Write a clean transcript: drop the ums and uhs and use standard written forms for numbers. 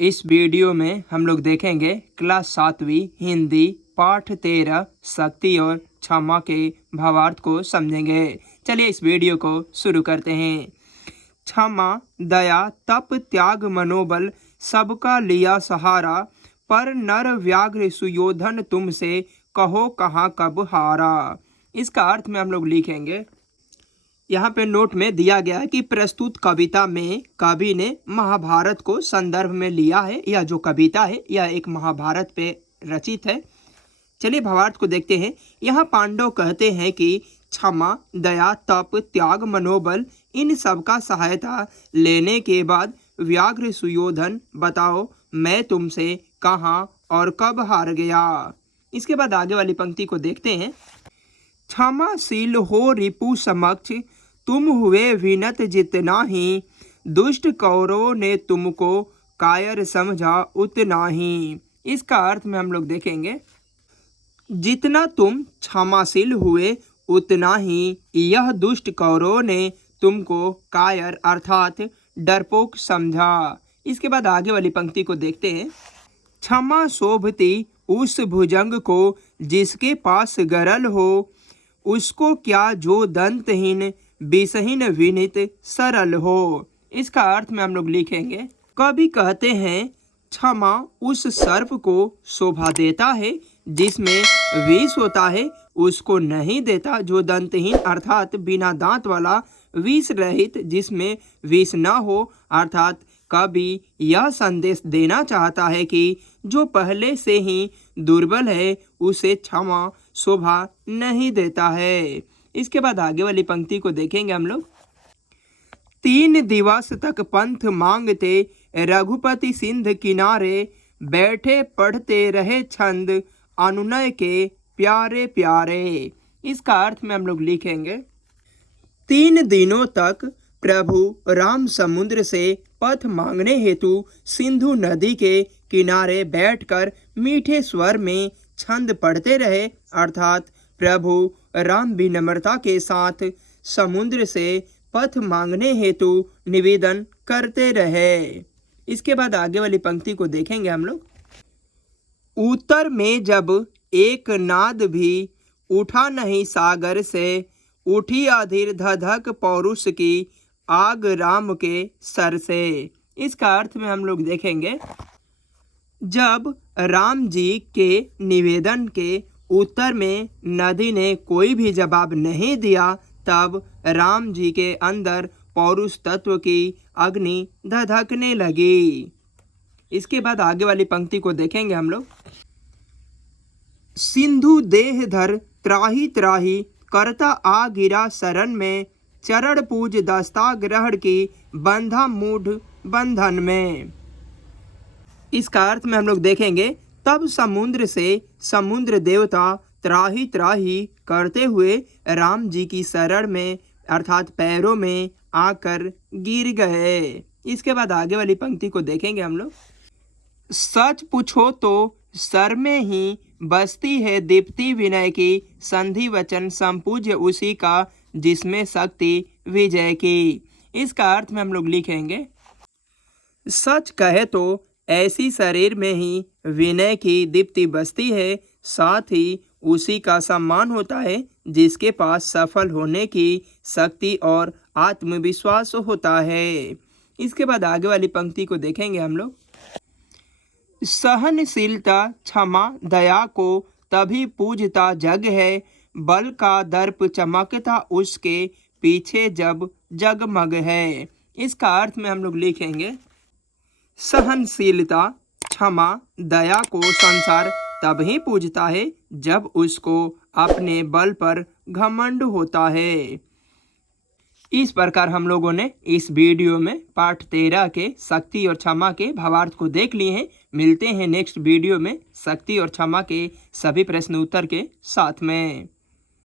इस वीडियो में हम लोग देखेंगे क्लास 7वीं हिंदी पाठ 13 शक्ति और क्षमा के भावार्थ को समझेंगे। चलिए इस वीडियो को शुरू करते हैं। क्षमा, दया, तप, त्याग, मनोबल सबका लिया सहारा, पर नर व्याघ्र सुयोधन तुमसे कहो कहाँ कब हारा। इसका अर्थ में हम लोग लिखेंगे। यहाँ पे नोट में दिया गया है कि प्रस्तुत कविता में कवि ने महाभारत को संदर्भ में लिया है। यह जो कविता है यह एक महाभारत पे रचित है। चलिए भावार्थ को देखते हैं। यहाँ पांडव कहते हैं कि क्षमा, दया, तप, त्याग, मनोबल इन सब का सहायता लेने के बाद व्याघ्र सुयोधन बताओ मैं तुमसे कहाँ और कब हार गया। इसके बाद आगे वाली पंक्ति को देखते हैं। क्षमाशील हो रिपु समक्ष तुम हुए विनत जितना ही, दुष्ट कौरवों ने तुमको कायर समझा उतना ही। इसका अर्थ में हम लोग देखेंगे, जितना तुम क्षमाशील हुए उतना ही यह दुष्ट कौरवों ने तुमको कायर अर्थात डरपोक समझा। इसके बाद आगे वाली पंक्ति को देखते हैं। क्षमा शोभती उस भुजंग को जिसके पास गरल हो, उसको क्या जो दंतहीन विषहीन विनित सरल हो। इसका अर्थ में हम लोग लिखेंगे, कवि कहते हैं क्षमा उस सर्प को शोभा देता है जिसमें विष होता है, उसको नहीं देता जो दंतहीन अर्थात बिना दांत वाला, विष रहित जिसमें विष न हो। अर्थात कवि यह संदेश देना चाहता है कि जो पहले से ही दुर्बल है उसे क्षमा शोभा नहीं देता है। इसके बाद आगे वाली पंक्ति को देखेंगे हम लोग। 3 दिवस तक पंथ मांगते रघुपति सिंध किनारे, बैठे पढ़ते रहे छंद अनुनय के प्यारे प्यारे। इसका अर्थ में हम लोग लिखेंगे, 3 दिनों तक प्रभु राम समुद्र से पथ मांगने हेतु सिंधु नदी के किनारे बैठकर मीठे स्वर में छंद पढ़ते रहे। अर्थात प्रभु राम विनम्रता के साथ समुद्र से पथ मांगने हेतु निवेदन करते रहे। इसके बाद आगे वाली पंक्ति को देखेंगे हम लोग। उत्तर में जब एक नाद भी उठा नहीं सागर से, उठी अधीर धधक पौरुष की आग राम के सर से। इसका अर्थ में हम लोग देखेंगे, जब राम जी के निवेदन के उत्तर में नदी ने कोई भी जवाब नहीं दिया, तब राम जी के अंदर पौरुष तत्व की अग्नि धधकने लगी। इसके बाद आगे वाली पंक्ति को देखेंगे हम लोग। सिंधु देह धर त्राही त्राही करता आ गिरा शरण में, चरण पूज दस्ता ग्रहण की बंधा मूढ़ बंधन में। इसका अर्थ में हम लोग देखेंगे, तब समुद्र से समुद्र देवता त्राही त्राही करते हुए राम जी की शरण में अर्थात पैरों में आकर गिर गए। इसके बाद आगे वाली पंक्ति को देखेंगे हम लोग। सच पूछो तो सर में ही बसती है दीप्ति विनय की, संधि वचन संपूज्य उसी का जिसमें शक्ति विजय की। इसका अर्थ में हम लोग लिखेंगे, सच कहे तो ऐसी शरीर में ही विनय की दीप्ति बसती है, साथ ही उसी का सम्मान होता है जिसके पास सफल होने की शक्ति और आत्मविश्वास होता है। इसके बाद आगे वाली पंक्ति को देखेंगे हम लोग। सहनशीलता क्षमा दया को तभी पूजता जग है, बल का दर्प चमकता उसके पीछे जब जगमग है। इसका अर्थ में हम लोग लिखेंगे, सहनशीलता क्षमा दया को संसार तब ही पूजता है जब उसको अपने बल पर घमंड होता है। इस प्रकार हम लोगों ने इस वीडियो में पाठ 13 के शक्ति और क्षमा के भावार्थ को देख लिए हैं। मिलते हैं नेक्स्ट वीडियो में शक्ति और क्षमा के सभी प्रश्न उत्तर के साथ में।